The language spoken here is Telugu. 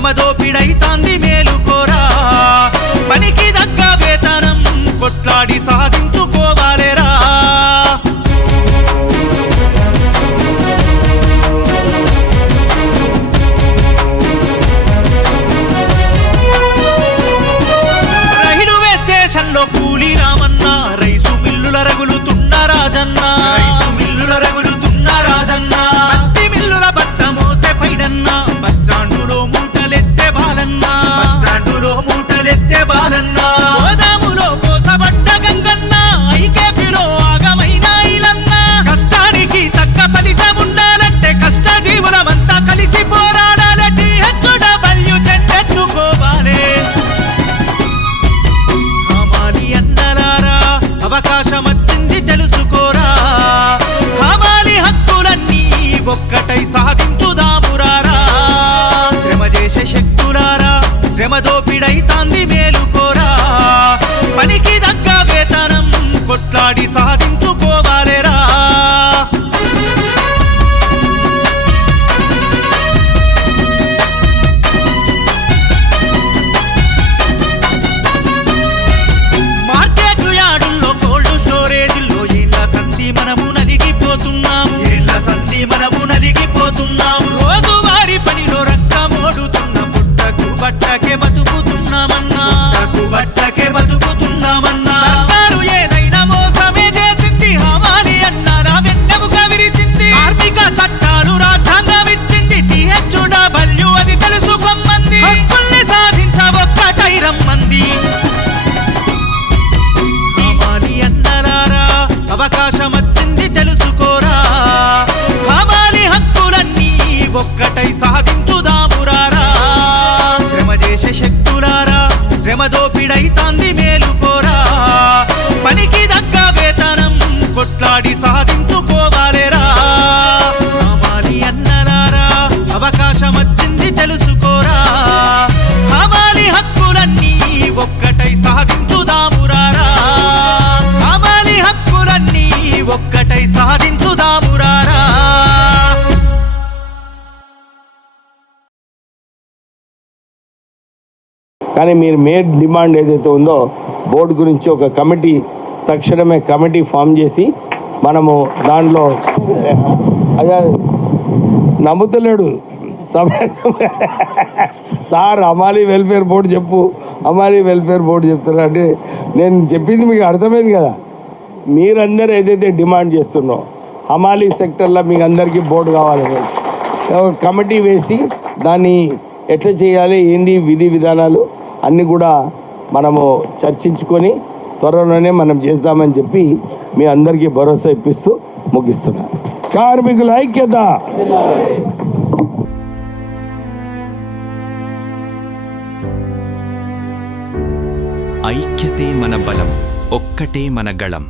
శ్రమ దోపిడైతాంది మేలుకోరా పనికి దగ్గ వేతనం కొట్లాడి సాధించుకోవాలేరా రైల్వే స్టేషన్లో కూలీ రామన్న రైసు మిల్లుల రగులుతున్న రాజన్న పత్తి మిల్లుల బత్త మోసే పైడన్న బస్టాండులో మూటలెత్తే బాలన్న గోదాములో కోసబడ్డ గంగన్న ఐకేపీలో ఆగమైన ఇలన్న కష్టానికి తగ్గ ఫలితం ఉండాలంటే కష్ట జీవులమంతా కలిసి పోరాడాలి THW జెండెత్తుకోవాలి హమాలి అన్నలారా అవకాశం వచ్చింది తెలుసుకోరా హమాలి హక్కులన్నీ ఒక్కటై సాధించుదామురారా శ్రమ చేసే శక్తులారా శ్రమ దోపిడైతాంది మేలుకోరా పనికి దగ్గ వేతనం కొట్లాడి సాధించుకోవాలేరా మార్కెట్ యార్డుల్లో కోల్డ్ స్టోరేజ్లో ఏళ్ళ సంధి మనము నలిగిపోతున్నాము రోజువారీ పనిలో రక్తమోడుతున్న పుట్టకు బట్టకే బతుకుతున్నామన్నా సర్కారు ఏదైనా మోసమే చేసింది హమాలి అన్నారా వెన్నెముక విరిచింది కార్మిక చట్టాలు రాజ్యాంగం ఇచ్చింది THW అది తెలుసుకోమంది హక్కుల్ని సాధించ ఒక్కటై రమ్మంది హమాలి అన్నలారా అవకాశం వచ్చింది తెలుసుకోరా హమాలి హక్కులన్నీ ఒక్కటై సాధించుదామురారా శ్రమ చేసే శక్తులారా శ్రమ దోపిడైతాంది మేలుకోరా పనికి దగ్గ వేతనం కొట్లాడి సాధించుకోవాలేరా హమాలి అన్నలారా అవకాశం వచ్చింది తెలుసుకోరా హమాలి హక్కులన్నీ ఒక్కటై సాధించుదామురారా హమాలి హక్కులన్నీ ఒక్కటై సాధించుదామురారా కానీ మీరు మేడ్ డిమాండ్ ఏదైతే ఉందో బోర్డు గురించి ఒక కమిటీ తక్షణమే కమిటీ ఫామ్ చేసి మనము దాంట్లో అదే నమ్ముతలేడు సార్ హమాలి వెల్ఫేర్ బోర్డు చెప్తున్నారు అంటే నేను చెప్పింది మీకు అర్థమైంది కదా మీరందరూ ఏదైతే డిమాండ్ చేస్తున్నారో హమాలి సెక్టర్లో మీకు అందరికీ బోర్డు కావాలని కమిటీ వేసి దాన్ని ఎట్లా చేయాలి ఏంది విధి విధానాలు అన్నీ కూడా మనము చర్చించుకొని త్వరలోనే మనం చేద్దామని చెప్పి మీ అందరికీ భరోసా ఇప్పిస్తూ ముగిస్తున్నాను. కార్మికుల ఐక్యత. ఐక్యతే మన బలం, ఒక్కటే మన గళం.